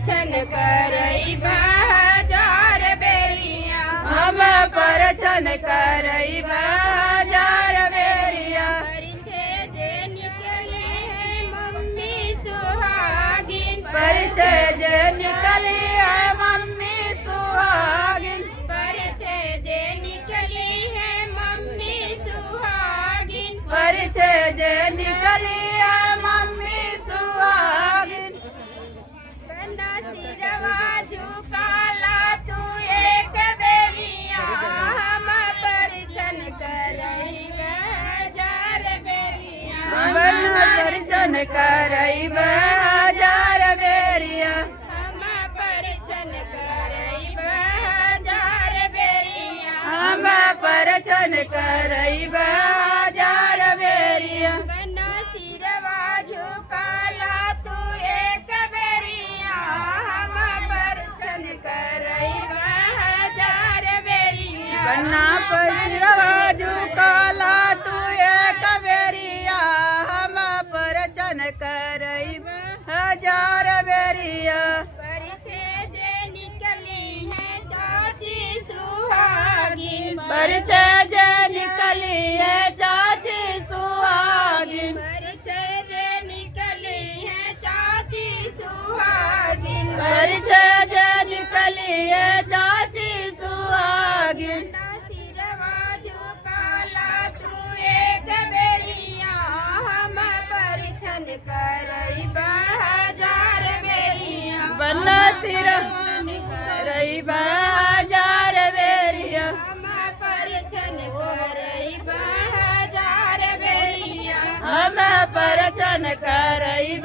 परछन करई बाजार बेरिया हम परछन करई बाजार बेरिया परिछे जे निकले है मम्मी सुहागिन परिछे जे निकली है मम्मी सुहागिन परिछे जे निकली है मम्मी सुहागिन परिछे जे निकली है मम्मी सुहागिन बंदा सिरवा झुकाला तू एक बेरिया हम परछन करई बाजार बेरिया हम परछन करई बाजार बेरिया हम परछन करई बाजार बेरिया हम परछन करई बाजार बेरिया बंदा सिरवा झुकाला तू एक बेरिया हम परछन करई बाजार बेरिया बन्ना पैरवा झुकाला तू एक बेरिया हम परछन करई हजार बेरिया परिछे जे निकली है चाची सुहागिन परिछे जे निकली है चाची सुहागिन परिछे जे निकली है चाची सुहागिन परिछे जे निकली है चाची सुहागिन बन्ना सिरवा झुकाला तू एक बेरिया हम परछन करई बाजार बेरिया बन्ना सिर करई बाजार बेरिया हम परछन करई बाजार बेरिया हम परछन करई